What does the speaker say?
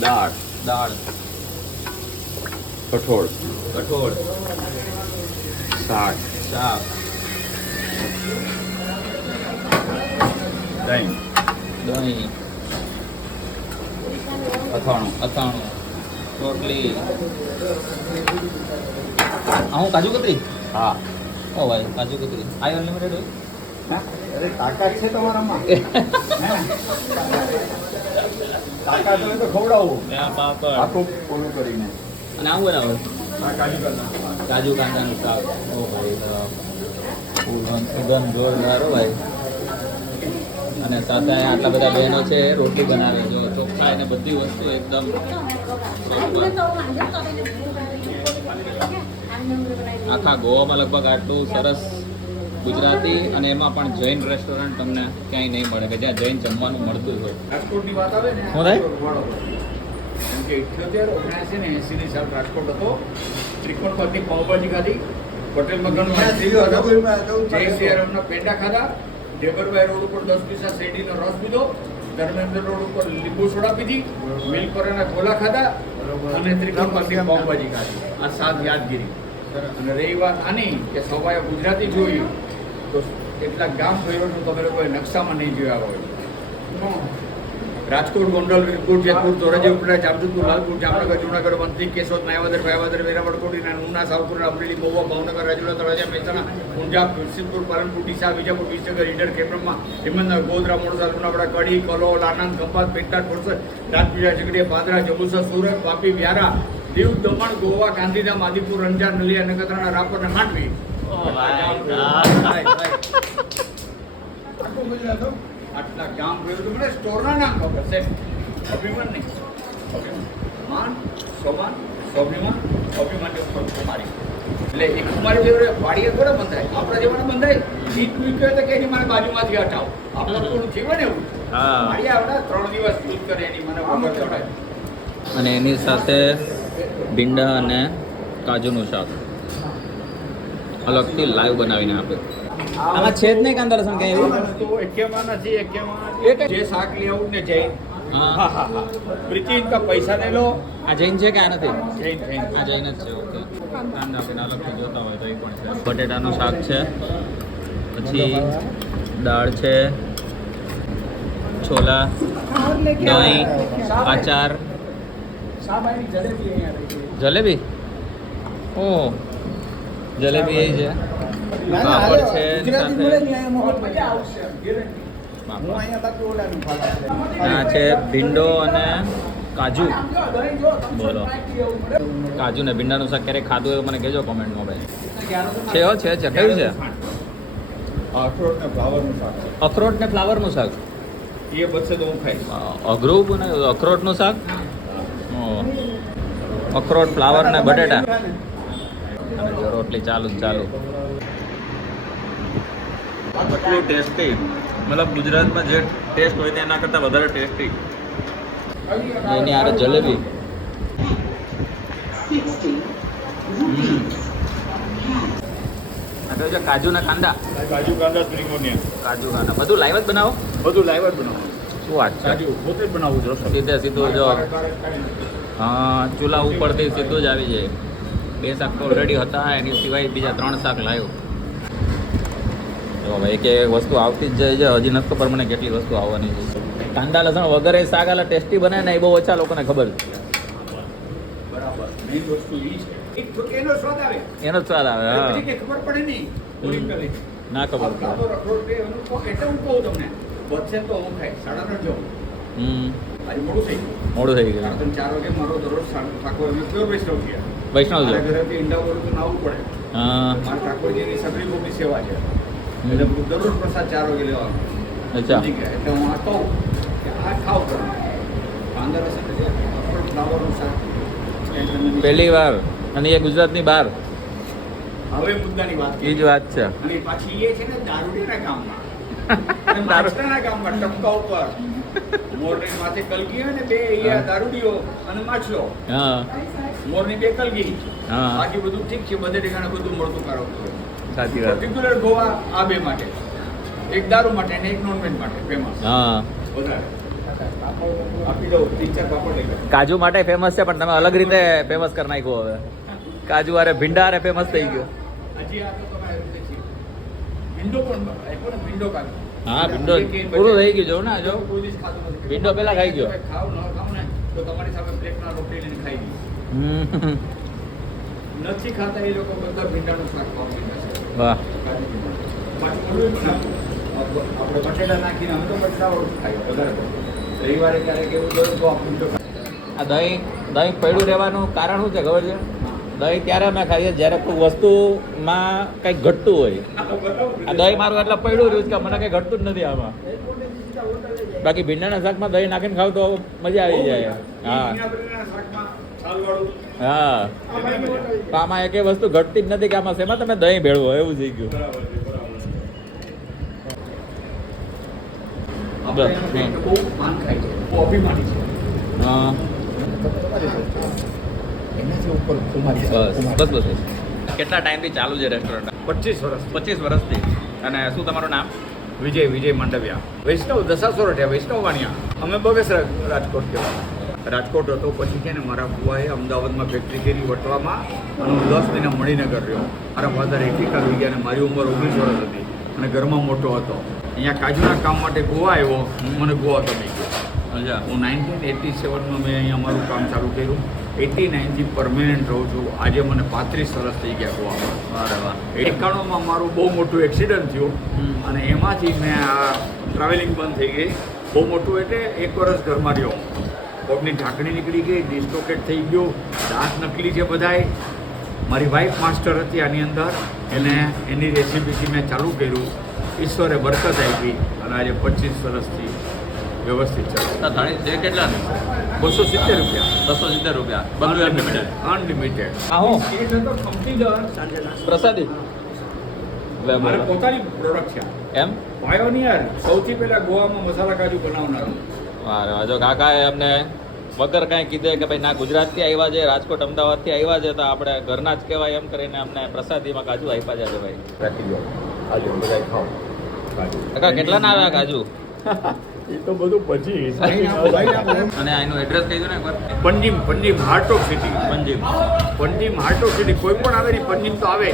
દાળ, દાળ, કઠોળ, કઠોળ, શાક, શાક, દહીં, દહીં, અથાણું, રોટલી. હું કાજુ કતરી. હા. ઓ ભાઈ કાજુ કતરી આ અનલિમિટેડ હોય. અરે તાકાત છે તમારામાં. તાકાત હોય તો ખવડાવું પાપડ આખું પૂરું કરીને. અને આવું બનાવો કાજુ કાજુ કાંદાનું શાક. ઓ ભાઈ સુગંધ જોરદાર હો ભાઈ. અને સાથે આટલા બધા બહેનો છે રોટલી બનાવે જો ચોખ્ખા અને બધી વસ્તુ એકદમ આખા ગોવામાં લગભગ આટલું સરસ ગુજરાતી અને એમાં પણ જૈન રેસ્ટોરન્ટ તમને ક્યાંય નહીં મળે કે જ્યાં જૈન જમવાનું મળતું હોય. રાજકોટની વાત આવે ને શું થાય? કેમ કે 78, 79 ને 80 ની સાલ રાજકોટ હતો. ત્રિકોણપતિ પાવભાજી ખાધી, પટેલ મકાનના પેંડા ખાધા, ડેબરભાઈ રોડ ઉપર 10 પૈસા શેરડીનો રસ પીધો, ધર્મેન્દ્ર રોડ ઉપર લીંબુ સોડા પીધી, મિલપરાના ગોલા ખાધા અને ત્રિકોણપતિ પાવભાજી ખાધી. આ 7 યાદગીરી. અને રહી વાત આની કે સવાય ગુજરાતી જોઈ તો એટલા ગામ ફેરો તો તમે લોકોએ નકશામાં નહીં જોયા હોય. રાજકોટ, ગોંડલ, વીરપુર, જેતપુર, ધોરાજી, ઉપરા, જામજોધપુર, લાલપુર, જામનગર, જૂનાગઢ, વંથલી, કેશોદ, માયાવદર, ભાયાવદર, વેરાવળ, કોડીના, ઉના, સાવરકુંડલા, અમરેલી, મહુવા, ભાવનગર, રાજુલા, તળાજા, મહેસાણા, ઊંઝા, સિદ્ધપુર, પાલનપુર, ડીસા, વિજાપુર, વિસનગર, ઈડર, ખેડબ્રહ્મા, હિંમતનગર, ગોધરા, મોડાસા, લુણાવાડા, કડી, કલોલ, આણંદ, ખંભાત, પેટલાદ, બોરસદ, રાજપીપળા, ઝઘડિયા, પાદરા, જંબુસર, સુરત, વાપી, વ્યારા, દીવ, દમણ, ગોવા, ગાંધીધામ, આદિપુર, અંજાર, નલિયા, નખત્રાણા, રાપર અને માંડવી. આટલા ગામ ગયું તો મને સ્ટોરના નામ ખબર છે. અભિમાન નહીં, અભિમાન, સોમાન, સ્વાભિમાન, અભિમાન કુમારી. એટલે એ કુમારી જેવડે વાડીએ થોડા બંધાય, આપણા જેવાને બંધાય. ઈટ મૂક્યો તો કે એની મને બાજુમાંથી હટાવો, આપણે થોડું જીવન એવું. વાડી આવડા 3 દિવસ યુઝ કરે એની મને વગર ચડાય. અને એની સાથે ભીંડા અને કાજુનું શાક અલગથી લાઈવ બનાવીને આપે. આમાં છે જ નહીં કાંદા લસણ કઈ એવું એકેમાં નથી, એકેમાં જે શાક લઈ આવું ને જૈન. હા હા હા. પ્રીતિ કા પૈસા દે લો. આ જૈન છે કે આ નથી? જૈન જૈન. આ જૈન જ છે. ઓકે. કાંદા આપણે અલગથી જોતા હોય તો એ પણ છે. બટેટાનું શાક છે, પછી દાળ છે, છોલા, દહીં, આચાર, જલેબી. ઓ જલેબી એ છે, પાપડ છે સાથે. આ છે ભીંડો અને કાજુ. બોલો કાજુ ને ભીંડાનું શાક ક્યારેક ખાધું એવું મને કહેજો કોમેન્ટમાં ભાઈ. છે હો છે કયું છે? અખરોટ ને ફ્લાવરનું શાક. અખરોટ ને ફ્લાવરનું શાક એ બચશે તો હું ખાઈશ. અઘરું બનાવ્યું અખરોટનું શાક. અખરોટ, ફ્લાવર ને બટેટા અને જો રોટલી ચાલુ ચાલુ. એટલું ટેસ્ટી, મતલબ ગુજરાતમાં જે ટેસ્ટ હોય એના કરતાં વધારે ટેસ્ટી. એની આરે જલેબી. છે કાજુ ના કાંદા. કાજુ કાંદા ત્રિકોણિયા. કાજુ કાંદા બધું લાઈવ જ બનાવો? બધું લાઈવ જ બનાવો. શું વાત છે? કાજુ પોતે જ બનાવવું જો. સીધે સીધું જો હા ચૂલા ઉપરથી સીધું જ આવી જાય. 2 શાક તો ઓલરેડી હતા, એની સિવાય બીજા 3 શાક લાવ્યો. જો ભાઈ એક એક વસ્તુ આવતી જ જાય છે. હજી નથી ખબર મને કેટલી વસ્તુ આવવાની છે. કાંદા લસણ વગેરે શાક આલા ટેસ્ટી બને ને એ બહુ ઓછા લોકોને ખબર છે. બરાબર. મેઇન વસ્તુ એ છે. એક તો એનો સ્વાદ આવે. એનો જ સ્વાદ આવે. હા પછી કે ખબર પડે નહીં. ના ખબર પડે. એટલે હું કહું તમને બચશે તો હું ખાઈશ. 8:30 જાઉં. આજે મોડું થઈ ગયું. મોડું થઈ ગયું. 4 વાગે મારો દરરોજ ઠાકોર પ્યોર વૈષ્ણવ ગયા. વૈષ્ણવ છે. ઘરેથી ઈંડા બોલું તો નાવું પડે. હા મારા ઠાકોરજીની સગડી મોટી સેવા છે. એટલે દરરોજ પ્રસાદ 4 વાગે લેવાનો. અચ્છા. એટલે હું આ કહું કે આ ખાવ કરો. કાંદા લસણ છે, અખરોટ ફ્લાવરનું શાક. પહેલી વાર અને એ ગુજરાતની બહાર. હવે મુદ્દાની વાત એ જ વાત છે. અને પાછી એ છે ને દારૂડીના ગામમાં માછલાના ગામમાં ટપકા ઉપર મોરની માથે કલગી હોય ને 2 અહીંયા દારૂડીઓ અને માછલો. હા મોરની 2 કલગી. હા બાકી બધું ઠીક છે, બધે ઠેકાણે બધું મળતું કરાવતું હોય. સાચી વાત. પર્ટિક્યુલર ગોવા આ 2 માટે, એક દારૂ માટે અને એક નોનવેજ માટે ફેમસ. હા વધારે આપી દઉં 3-4 પાપડ લઈ લો. કાજુ માટે ફેમસ છે પણ તમે અલગ રીતે ફેમસ કરી નાખ્યું હવે કાજુ અરે ભીંડા અરે ફેમસ થઈ ગયો હજી આ તો તમે આવી રીતે છે. ભીંડો પણ આપ્યો ને, ભીંડો કાઢો. હા ભીંડો પૂરું થઈ ગયું જો ને જો કોઈ દિવસ ખાતો નથી. ભીંડો પહેલા ખાઈ ગયો. તમે ખાવ ન ખાવ ને તો તમારી સામે પ્લેટમાં રોટલી લઈને ખાઈ દઈશ. નથી ખાતા એ લોકો બધા ભીંડાનું શાક ખાવા છે. વાહ કાજુ ભીંડા. પાછું ઓલું બનાવવું. આપણે બટેટા નાખીને અમે તો બટેટાવાળું જ ખાઈએ વધારે પડતું. રવિવારે ક્યારેક એવું જોયું તો આ ભીંડો ખાઈએ. આ દહીં પડ્યું રહેવાનું કારણ શું છે ખબર છે દહીં ત્યારે અમે ખાઈએ જ્યારે કોઈ વસ્તુમાં કંઈક ઘટતું હોય આ દહીં મારું એટલે પડ્યું રહ્યું છે કે મને કંઈ ઘટતું જ નથી આમાં બાકી ભીંડાના શાકમાં દહીં નાખીને ખાવ તો મજા આવી જાય હા શાકમાં છાલવાળું. હા તો આમાં એક વસ્તુ ઘટતી જ નથી કે આમાં શેમાં તમે દહીં ભેળવો એવું થઈ ગયું બરાબર છે, બરાબર છે. બસ. આપણે એમ બહુ માન ખાય છે, બહુ અભિમાની છે. હા એનાથી ઉપર કુમારી છે. બસ બસ બસ કેટલા ટાઈમથી ચાલુ છે રેસ્ટોરન્ટ 25 વર્ષ 25 વર્ષથી અને શું તમારું નામ વિજય માંડવિયા વૈષ્ણવ દશા સોરઠિયા વૈષ્ણવ વાણિયા અમે બગસ રાજકોટ કહેવાય. રાજકોટ હતો પછી છે ને મારા બુઆએ અમદાવાદમાં ફેક્ટરી કરી વટવામાં અને હું 10 મહિના મણિનગર રહ્યો. મારા ફાધર એફ્રિકા આવી ગયા અને મારી ઉંમર 19 વર્ષ હતી અને ઘરમાં મોટો હતો. અહીંયા કાજુના કામ માટે ગોવા આવ્યો, મને ગોવા ગમી ગયો. અચ્છા હું 1987માં મેં અહીંયા મારું કામ ચાલુ કર્યું. 89થી પરમેનન્ટ રહું છું. આજે મને 35 વર્ષ થઈ ગયા ગોવામાં. અરે વાહ 91માં મારું બહુ મોટું એક્સિડન્ટ થયું અને એમાંથી મેં આ ટ્રાવેલિંગ બંધ થઈ ગઈ. બહુ મોટું એટલે 1 વર્ષ ઘરમાં રહ્યો. પગની ઢાંકણી નીકળી ગઈ, ડિસ્લોકેટ થઈ ગયું, દાંત નકલી છે બધાય. મારી વાઈફ માસ્ટર હતી આની અંદર, એને એની રેસીપીથી મેં ચાલુ કર્યું. ઈશ્વરે બરકત આપી અને આજે 25 વર્ષથી વ્યવસ્થિત ચાલે. થાળી છે કેટલાની 270 રૂપિયા 270 રૂપિયા બધું અનલિમિટેડ અનલિમિટેડ. હા હું સ્ટેટ હતો કંપની સાંજે પ્રસાદી મારે પોતાની પ્રોડક્ટ છે. એમ પાયોનિયર સૌથી પહેલા ગોવામાં મસાલા કાજુ બનાવનાર. વાહ જો કાકાએ અમને વગર કાંઈ કીધે કે ભાઈ ના ગુજરાતથી આવ્યા છે રાજકોટ અમદાવાદથી આવ્યા છે તો આપણે ઘરના જ કહેવાય એમ કરીને અમને પ્રસાદીમાં કાજુ આપ્યા છે ભાઈ રાખી દો કાજુ બધા ખાઓ કાજુ. કાકા કેટલા ના આવ્યા કાજુ એ તો બધું પછી અને આનું એડ્રેસ કહી દો ને એકવાર Panjim heart of city. Panjim Panjim heart of city કોઈ પણ આવે ને પંજીમ તો આવે.